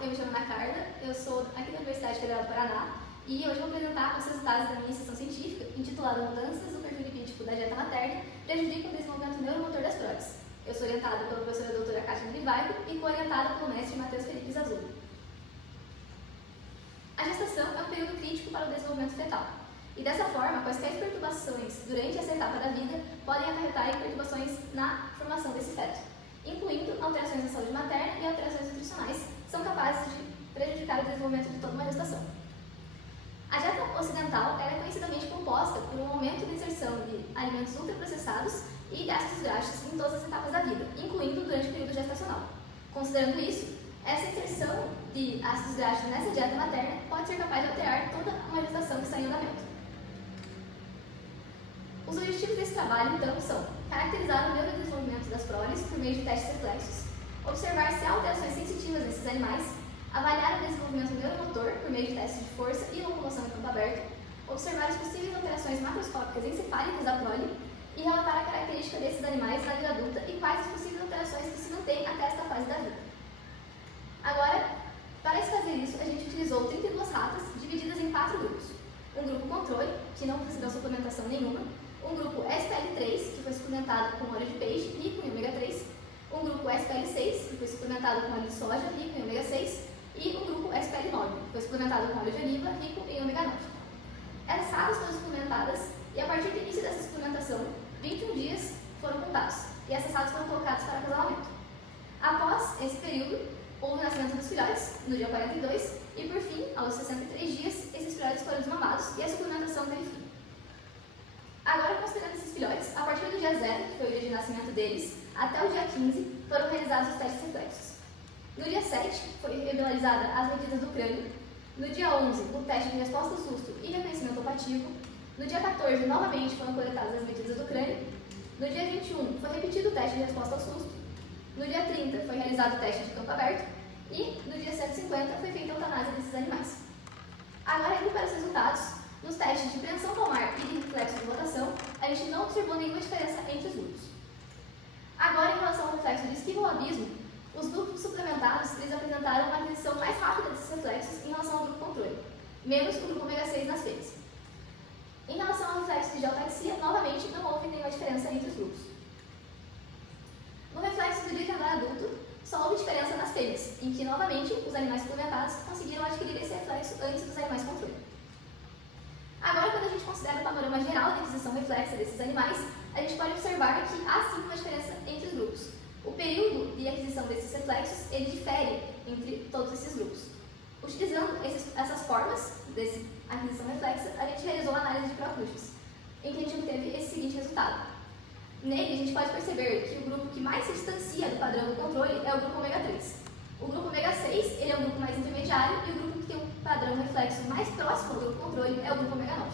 eu me chamo Ana Carla, eu sou aqui da Universidade Federal do Paraná e hoje vou apresentar os resultados da minha iniciação científica intitulada Mudanças no perfil lipídico da dieta materna prejudicam o desenvolvimento neuromotor das próteses. Eu sou orientada pela professora doutora Kátia Drivago e co-orientada pelo mestre Matheus Felipe Zazul. A gestação é um período crítico para o desenvolvimento fetal e dessa forma, quaisquer perturbações durante essa etapa da vida podem acarretar em perturbações na formação desse feto, incluindo alterações na saúde materna e alterações nutricionais, são capazes de prejudicar o desenvolvimento de toda uma gestação. A dieta ocidental é conhecidamente composta por um aumento da inserção de alimentos ultraprocessados e ácidos graxos em todas as etapas da vida, incluindo durante o período gestacional. Considerando isso, essa inserção de ácidos graxos nessa dieta materna pode ser capaz de alterar toda uma gestação que está em andamento. Os objetivos desse trabalho, então, são caracterizar o neurodesenvolvimento das proles por meio de testes reflexos, observar se há alterações sensitivas nesses animais, avaliar o desenvolvimento neuromotor por meio de testes de força e locomoção em campo aberto, observar as possíveis alterações macroscópicas encefálicas da prole e relatar a característica desses animais na vida adulta e quais as possíveis alterações que se mantêm até esta fase da vida. Agora, para se fazer isso, a gente utilizou 32 ratas divididas em 4 grupos. Um grupo controle, que não recebeu suplementação nenhuma, um grupo SPL3, que foi suplementado com óleo de peixe rico em ômega 3, um grupo SPL6, que foi suplementado com óleo de soja rico em ômega 6, e um grupo SPL9, que foi suplementado com óleo de oliva rico em ômega 9. Essas ratas foram suplementadas e a partir do início dessa suplementação, 21 dias foram contados e essas ratas foram colocadas para acasalamento. Após esse período, houve o nascimento dos filhotes, no dia 42, e por fim, aos 63 dias, esses filhotes foram desmamados e a suplementação teve fim. Agora, considerando esses filhotes, a partir do dia 0, que foi o dia de nascimento deles, até o dia 15, foram realizados os testes reflexos. No dia 7, foi realizada as medidas do crânio. No dia 11, o teste de resposta ao susto e reconhecimento olfativo. No dia 14, novamente, foram coletadas as medidas do crânio. No dia 21, foi repetido o teste de resposta ao susto. No dia 30, foi realizado o teste de campo aberto. E no dia 150, foi feita a eutanásia desses animais. Agora, indo para os resultados, nos testes de preensão palmar e de reflexo de rotação, a gente não observou nenhuma diferença entre os grupos. Agora, em relação ao reflexo de esquiva ao abismo, os grupos suplementados eles apresentaram uma aquisição mais rápida desses reflexos em relação ao grupo controle, menos o grupo ômega 6 nas fêmeas. Em relação ao reflexo de ataxia, novamente não houve nenhuma diferença entre os grupos. No reflexo do desandar adulto, só houve diferença nas fêmeas, em que novamente os animais suplementados conseguiram adquirir esse reflexo antes dos animais controle. Agora, quando a gente considera o panorama geral de aquisição reflexa desses animais, a gente pode observar que há sim uma diferença entre os grupos. O período de aquisição desses reflexos, ele difere entre todos esses grupos. Utilizando essas formas dessa aquisição reflexa, a gente realizou a análise de procrústicos, em que a gente obteve esse seguinte resultado. Nele, a gente pode perceber que o grupo que mais se distancia do padrão do controle é o grupo ômega 3. O grupo ômega 6 ele é o grupo mais intermediário e o grupo que tem um padrão reflexo mais próximo ao grupo controle é o grupo ômega 9.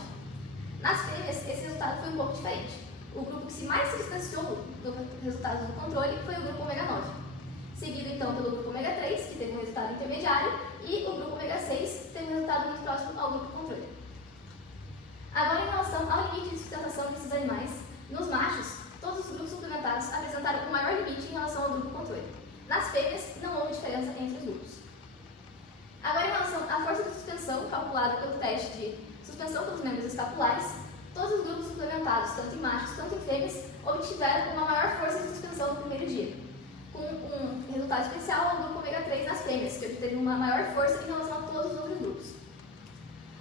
Nas fêmeas, esse resultado foi um pouco diferente. O grupo que mais se distanciou do resultado do controle foi o grupo ômega 9, seguido então pelo grupo ômega 3, que teve um resultado intermediário, e o grupo ômega 6, que teve um resultado muito próximo ao grupo controle. Agora, em relação ao limite de sustentação desses animais, nos machos, todos os grupos suplementados apresentaram um maior limite em relação ao grupo controle. Nas fêmeas, não houve diferença entre os grupos. Agora, em relação à força de suspensão calculada pelo teste de suspensão pelos membros escapulares, todos os grupos suplementados, tanto em machos quanto em fêmeas, obtiveram uma maior força de suspensão no primeiro dia, com um resultado especial ao grupo ômega 3 nas fêmeas, que obteve uma maior força em relação a todos os outros grupos.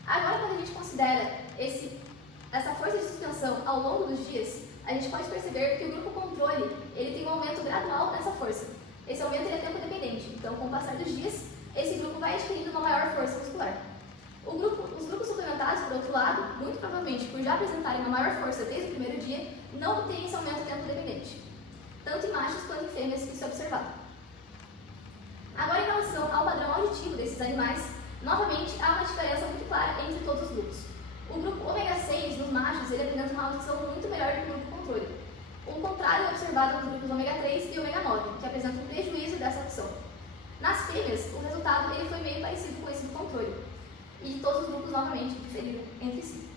Agora, quando a gente considera essa força de suspensão ao longo dos dias, a gente pode perceber que o grupo controle ele tem um aumento gradual nessa força. Esse aumento ele é tempo dependente, então com o passar dos dias, esse grupo vai adquirindo uma maior força muscular. Os grupos suplementados, por outro lado, muito provavelmente por já apresentarem uma maior força desde o primeiro dia, não têm esse aumento tempo dependente, tanto em machos quanto em fêmeas que isso é observado. Agora, em relação ao padrão auditivo desses animais, novamente há uma diferença muito clara entre todos os grupos. O grupo ômega 6 nos machos ele apresenta uma audição muito melhor do que o grupo controle. O contrário é observado nos grupos ômega 3 e ômega 9, que apresentam um prejuízo dessa audição. Nas fêmeas, o resultado ele foi meio parecido com esse do controle, e todos os grupos novamente diferiram entre si.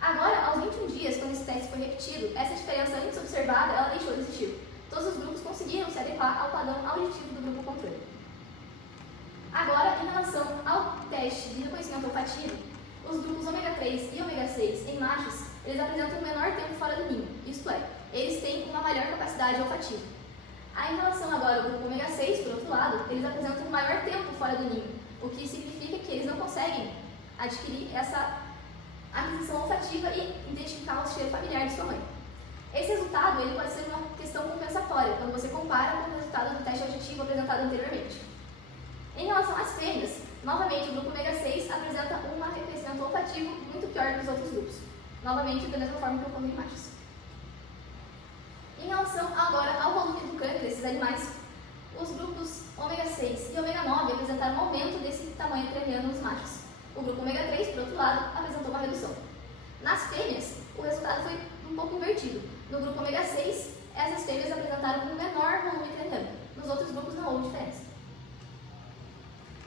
Agora, aos 21 dias, quando esse teste foi repetido, essa diferença antes observada ela deixou de existir. Todos os grupos conseguiram se adequar ao padrão auditivo do grupo controle. teste de reconhecimento olfativo, os grupos ômega 3 e ômega 6 em machos, eles apresentam um menor tempo fora do ninho, isto é, eles têm uma maior capacidade olfativa. Aí, em relação agora ao grupo ômega 6, por outro lado, eles apresentam um maior tempo fora do ninho, o que significa que eles não conseguem adquirir essa aquisição olfativa e identificar o cheiro familiar de sua mãe. Esse resultado ele pode ser uma questão compensatória, quando você compara com o resultado do teste auditivo apresentado anteriormente. Em relação às fêmeas, novamente o grupo ômega 6 apresenta um reconhecimento olfativo muito pior que os outros grupos, novamente da mesma forma que ocorre em machos. Em relação agora ao volume do crânio desses animais, os grupos ômega 6 e ômega 9 apresentaram um aumento desse tamanho craniano nos machos. O grupo ômega 3, por outro lado, apresentou uma redução. Nas fêmeas, o resultado foi um pouco invertido. No grupo ômega 6, essas fêmeas apresentaram um menor volume craniano. Nos outros grupos não houve diferença.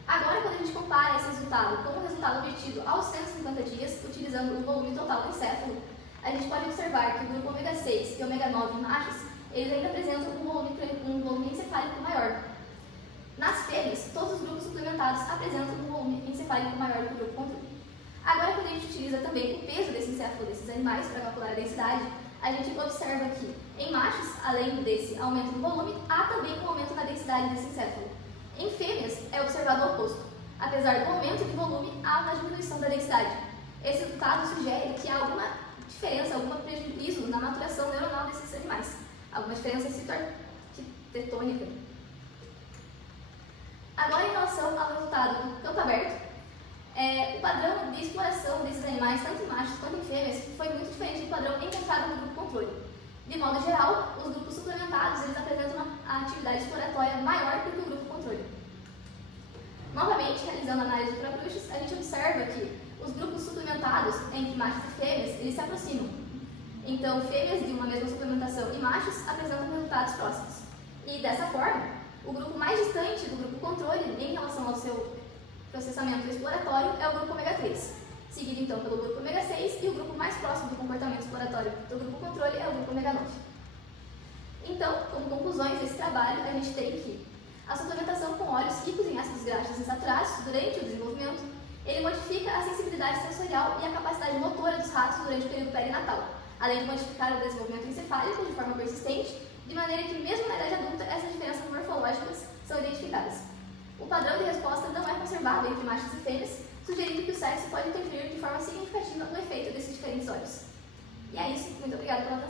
Agora, quando a gente compara esse resultado com o resultado obtido aos 150 dias, utilizando o volume total do encéfalo, a gente pode observar que o grupo ômega 6 e ômega 9 em machos, eles ainda apresentam um volume encefálico maior. Nas fêmeas, todos os grupos suplementados apresentam um volume encefálico maior do que o grupo controle. Agora, quando a gente utiliza também o peso desse encéfalo desses animais para calcular a densidade, a gente observa que em machos, além desse aumento no volume, há também um aumento na densidade desse encéfalo. Em fêmeas, é observado o oposto. Apesar do aumento de volume, há uma diminuição da densidade. Esse resultado sugere que há alguma diferença, algum prejuízo na maturação neuronal desses animais. Alguma diferença arquitetônica. Agora, em relação ao resultado do campo aberto, o padrão de exploração desses animais, tanto em machos quanto em fêmeas, foi muito diferente do padrão encontrado no grupo controle. De modo geral, os grupos suplementados eles apresentam uma atividade exploratória maior do que o grupo controle. Novamente, realizando a análise de pró-bruxos, a gente observa que os grupos suplementados entre machos e fêmeas, eles se aproximam. Então, fêmeas de uma mesma suplementação e machos apresentam resultados próximos. E dessa forma, o grupo mais distante do grupo controle em relação ao seu processamento exploratório é o grupo ômega 3, seguido então pelo grupo ômega 6 e o grupo mais próximo do comportamento exploratório do grupo controle é o grupo ômega 9. Então, como conclusões desse trabalho, a gente tem que a suplementação com óleos ricos em ácidos graxos insaturados durante o desenvolvimento, ele modifica a sensibilidade sensorial e a capacidade motora dos ratos durante o período perinatal, além de modificar o desenvolvimento encefálico de forma persistente, de maneira que mesmo na idade adulta essas diferenças morfológicas são identificadas. O padrão de resposta não é conservado entre machos e fêmeas, sugerindo que o sexo pode interferir de forma significativa no efeito desses diferentes óleos. E é isso, muito obrigada pela atenção.